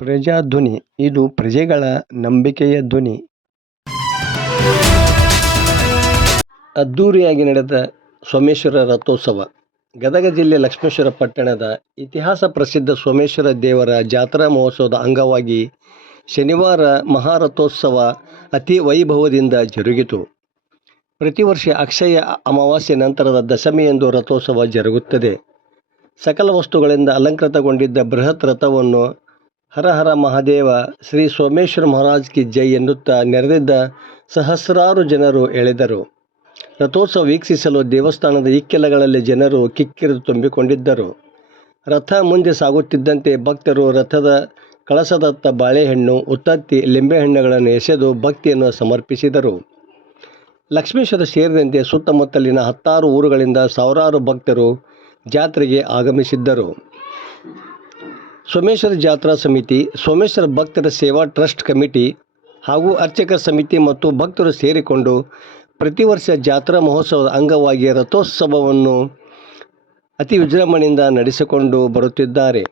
ಪ್ರಜಾಧ್ವನಿ ಇದು ಪ್ರಜೆಗಳ ನಂಬಿಕೆಯ ಧ್ವನಿ. ಅದ್ದೂರಿಯಾಗಿ ನಡೆದ ಸೋಮೇಶ್ವರ ರಥೋತ್ಸವ. ಗದಗ ಜಿಲ್ಲೆ ಲಕ್ಷ್ಮೇಶ್ವರ ಪಟ್ಟಣದ ಇತಿಹಾಸ ಪ್ರಸಿದ್ಧ ಸೋಮೇಶ್ವರ ದೇವರ ಜಾತ್ರಾ ಮಹೋತ್ಸವದ ಅಂಗವಾಗಿ ಶನಿವಾರ ಮಹಾರಥೋತ್ಸವ ಅತಿ ವೈಭವದಿಂದ ಜರುಗಿತು. ಪ್ರತಿ ವರ್ಷ ಅಕ್ಷಯ ಅಮಾವಾಸ್ಯೆ ನಂತರದ ದಶಮಿಯಂದು ರಥೋತ್ಸವ ಜರುಗುತ್ತದೆ. ಸಕಲ ವಸ್ತುಗಳಿಂದ ಅಲಂಕೃತಗೊಂಡಿದ್ದ ಬೃಹತ್ ರಥವನ್ನು ಹರ ಹರ ಮಹಾದೇವ ಶ್ರೀ ಸೋಮೇಶ್ವರ ಮಹಾರಾಜ್ ಕಿ ಜೈ ಎನ್ನುತ್ತಾ ನೆರೆದಿದ್ದ ಸಹಸ್ರಾರು ಜನರು ಎಳೆದರು. ರಥೋತ್ಸವ ವೀಕ್ಷಿಸಲು ದೇವಸ್ಥಾನದ ಇಕ್ಕೆಲಗಳಲ್ಲಿ ಜನರು ಕಿಕ್ಕಿರಿದು ತುಂಬಿಕೊಂಡಿದ್ದರು. ರಥ ಮುಂದೆ ಸಾಗುತ್ತಿದ್ದಂತೆ ಭಕ್ತರು ರಥದ ಕಳಸದತ್ತ ಬಾಳೆಹಣ್ಣು, ಉತ್ತತ್ತಿ, ಲಿಂಬೆಹಣ್ಣುಗಳನ್ನು ಎಸೆದು ಭಕ್ತಿಯನ್ನು ಸಮರ್ಪಿಸಿದರು. ಲಕ್ಷ್ಮೇಶ್ವರ ಸೇರಿದಂತೆ ಸುತ್ತಮುತ್ತಲಿನ 10 ಊರುಗಳಿಂದ ಸಾವಿರಾರು ಭಕ್ತರು ಜಾತ್ರೆಗೆ ಆಗಮಿಸಿದ್ದರು. ಸೋಮೇಶ್ವರ ಜಾತ್ರಾ ಸಮಿತಿ, ಸೋಮೇಶ್ವರ ಭಕ್ತರ ಸೇವಾ ಟ್ರಸ್ಟ್ ಕಮಿಟಿ ಹಾಗೂ ಅರ್ಚಕ ಸಮಿತಿ ಮತ್ತು ಭಕ್ತರು ಸೇರಿಕೊಂಡು ಪ್ರತಿ ವರ್ಷ ಜಾತ್ರಾ ಮಹೋತ್ಸವದ ಅಂಗವಾಗಿ ರಥೋತ್ಸವವನ್ನು ಅತಿ ವಿಜೃಂಭಣೆಯಿಂದ ನಡೆಸಿಕೊಂಡು ಬರುತ್ತಿದ್ದಾರೆ.